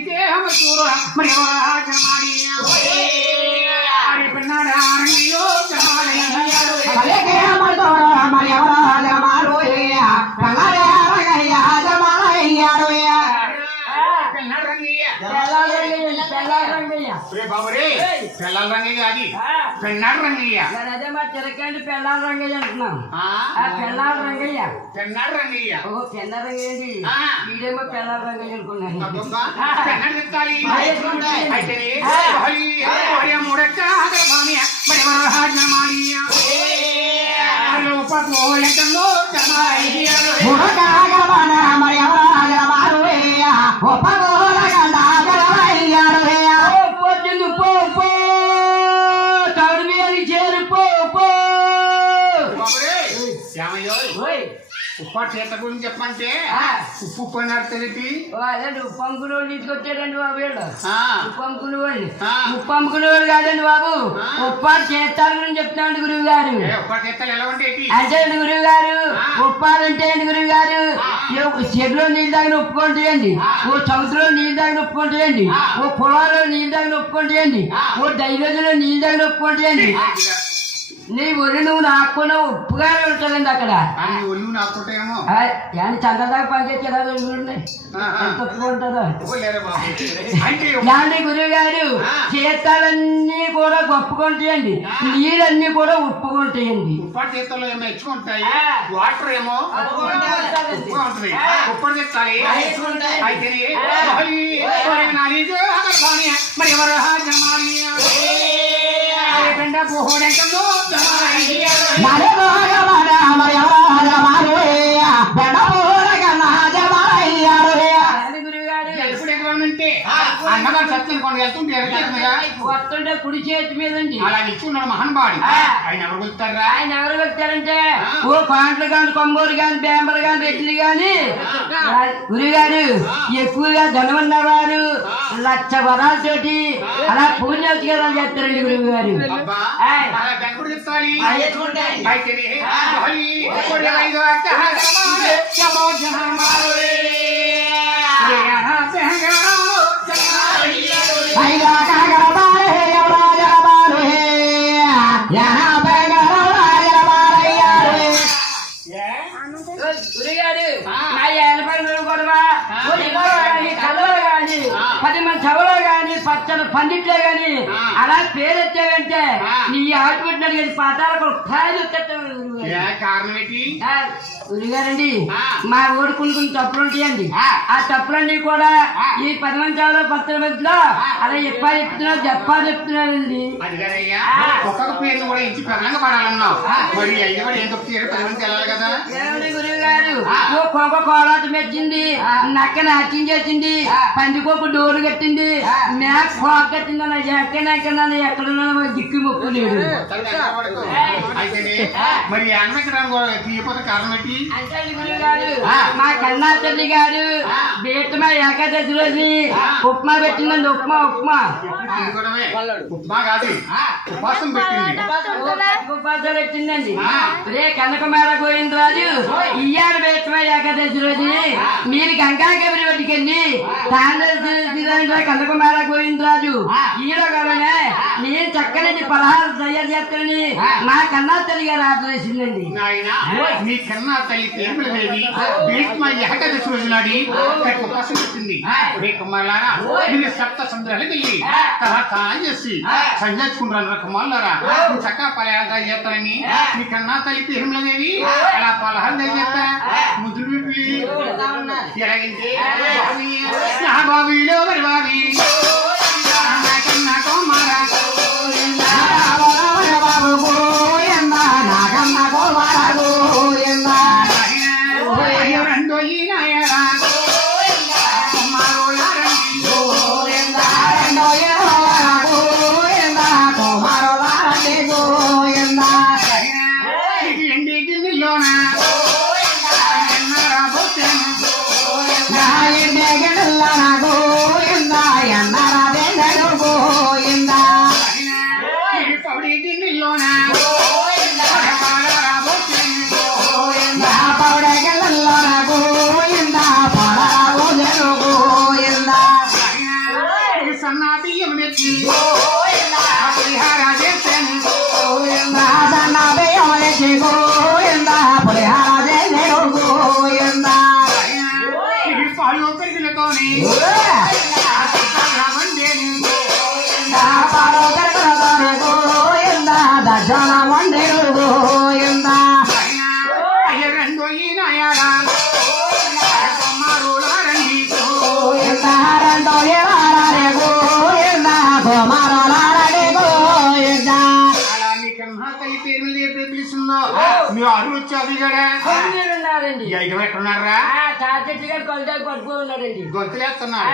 అయితే చూరు మరి పిన్నాడు మరి ఎవరు పిల్లల రంగయ్య అది పెన్నాడు రంగయ్య అదే మా చిరకండి పిల్లల రంగయ్య అంటున్నాం పిల్లల రంగయ్య పెన్నాడు రంగయ్య ఓ పిల్ల రంగయ్య అండి వీడేమో పిల్లల రంగయ్య అనుకున్నాను ఉప్పు చేత గురించి చెప్పంటే ఉప్పు పోయినాడు తెలిపి అదేంటి ఉప్పు అమ్ముకునే వాళ్ళు తీసుకొచ్చాడండి బాబు వీళ్ళు ఉప్పు అమ్ముకునే వాళ్ళు ఉప్పు అమ్ముకునే వాళ్ళు కాదండి బాబు ఉప్పాడు చేస్తాల గురించి చెప్తామండి గురువు గారు అంటే గురువు గారు ఉప్పాడు అంటే ఏంటి గురువు గారు చెరువులో నీళ్ళు తాగిన ఒప్పుకుంటాయండి ఓ సముద్రంలో నీళ్ళు తాగిన ఒప్పుకుంటాయండి ఓ పొలాల్లో నీళ్ళు తాగిన ఒప్పుకుంటాయండి ఓ డైలోజులో నీళ్ళు తాగిన ఒప్పుకుంటాయండి నీ ఒళ్ళు నువ్వు నాకున్నా ఉప్పుగానే ఉంటుందండి అక్కడ ఒళ్ళు నాకుంటాయేమో చంద్రదాకా పనిచేసేదా ఉప్పు ఉంటుందో దాన్ని గురువు గారు చేతాలన్నీ కూడా ఒప్పుకుంటాయండి నీళ్ళన్నీ కూడా ఉప్పుకుంటాయండి ఉప్పాడు చేతల్లో ఏమో ఎక్కుంటాయి వాటర్ ఏమో ఉంటుంది ఉప్పుడు చెప్తాయి మరి ఎవరు అన్నగారు సత్యం వస్తుంటే కుడి చేతి మీదండి అలా ఇచ్చి ఉన్నాడు మహానుభావుడు ఆయన ఎవరు వెళ్తారా ఆయన ఎవరు వెళ్తారంటే ఓ పాంట్లు కాని కొమ్మూరు కాని బేంబలు కాని రెడ్లు కాని గురుగారు ఎక్కువగా ధనమన్నవారు 1,00,000 వరాలతోటి అలా పూర్ణోత్సవాలు చేస్తారండి గురువు గారు గురుగారు నా 80 గొడవ 10 మంది సభలో గాని పచ్చని పండిట్లో గాని అలా పేరు వచ్చావంటే నీ ఆటు పెట్టినాడు కానీ పాతాలకు కాయలు కారణం ఏంటి గురుగారండి మా ఊరు కొన్ని తప్పులు ఉంటాయండి ఆ తప్పులన్నీ కూడా ఈ 10 మంది సభలో 10 మందిలో అలా చెప్తున్నారు చెప్తున్నారండి ఒక్కొక్క పేరు కూడా ఇంటి పెరలంగా పడాలన్నావు మరి అయితే కూడా ఏం తప్పు 10 మంది వెళ్ళాలి కదా గురువు గారు ఓ కోక కోలాట మెచ్చింది నక్క నాట్యం చేసింది పందికొక డోరు కట్టింది మేక కోక కట్టింది అన్న ఎక్కడున్నా దిక్కు మొక్కు లేదు మరి తీయపోతే కారణం ఏంటి అంటే గురువు గారు మా కన్నా తల్లి గారు బీటమా ఏకాదశి రోజు ఉప్మా పెట్టిందండి ఉప్మా ఉప్మా కాదు ఉపాసం పెట్టింది ఉపాసాలు పెట్టిందండి రే కనకమేళ గోవిందరాజు ఇయ్యాల బీటమా ఏకాదశి రోజు మీరు గంగా గబరి పట్టుకెళ్ళి కనకమేళ గోవిందరాజు ఈలో కాదనే నేను చక్కని పలహారం తయారు చేస్తానని మా కన్నా తల్లి గారు ఆర్డర్ చేసిందండి మీ కన్నా తల్లి పేరుదేవి ఏకాదశి రోజు నాడి ఉపాసం పెట్టింది కుమారులారా మీరు సప్త సముద్రాలకు వెళ్ళి తర్వాత చేసి సంజాచుకుంటారు కుమారులారా చక్కగా పలహారం చేస్తారని మీ కన్నా తల్లి పేరుదేవి అలా పలహారం చేస్తా ముద్దులు ఎలాగంటే బాబీలో మరి బాబీ సన్నా బియ్యం నెచ్చి పులిహార చేశాను పాలు పెరుగులతోని రెండో ఈనాయాడా మీరు అరువు వచ్చి కదా ఎక్కడున్నారా గొంతులేస్తున్నాడు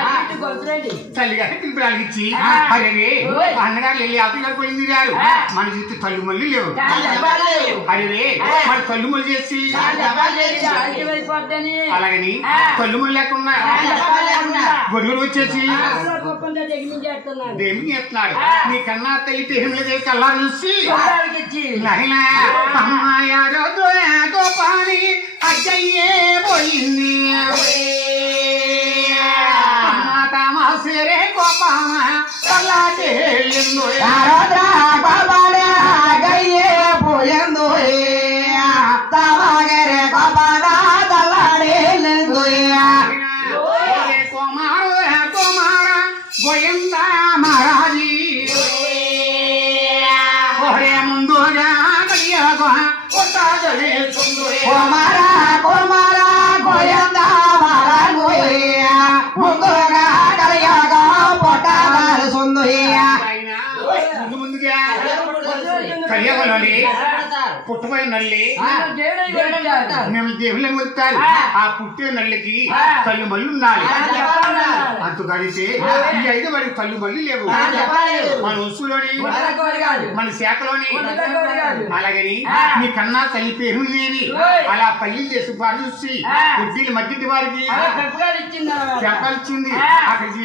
తల్లిగారు పిలిపి ఇచ్చి అరే అన్నగారు వెళ్ళి అప్పగారు పోయింది గారు మన చూస్తే తల్లి మళ్ళీ లేవు అరే మన తల్లి మళ్ళీ చేసి అలాగని తల్లి మళ్ళీ లేకుండా గొడుగులు వచ్చేసి దేమి చేస్తున్నాడు నీ కన్నా తల్లి దేహంలో కల్లా చూసి అమ్మాయారో గోపాని అజ్జయ్యే పోయింది అమ్మ తమాసరే గోపామ గోయందా మహారాజీ ఒరే ముందుగా ముందుగా కలియగలని పుట్టబోయే నల్లి మేము దేవుళ్ళని కొలుస్తారు ఆ పుట్టే నల్లికి తల్లి మళ్ళీ ఉండాలి అంతు కలిసి ఈ 5 వాడికి తల్లి మళ్ళీ లేవు మన వస్తువులోని మన శాఖలోని అలాగని మీ కన్నా తల్లి పేరు లేవి అలా పల్లి చేసి పారు చూసి వడ్డీలు మధ్యంటి వారికి చెప్పాల్సింది అక్కడికి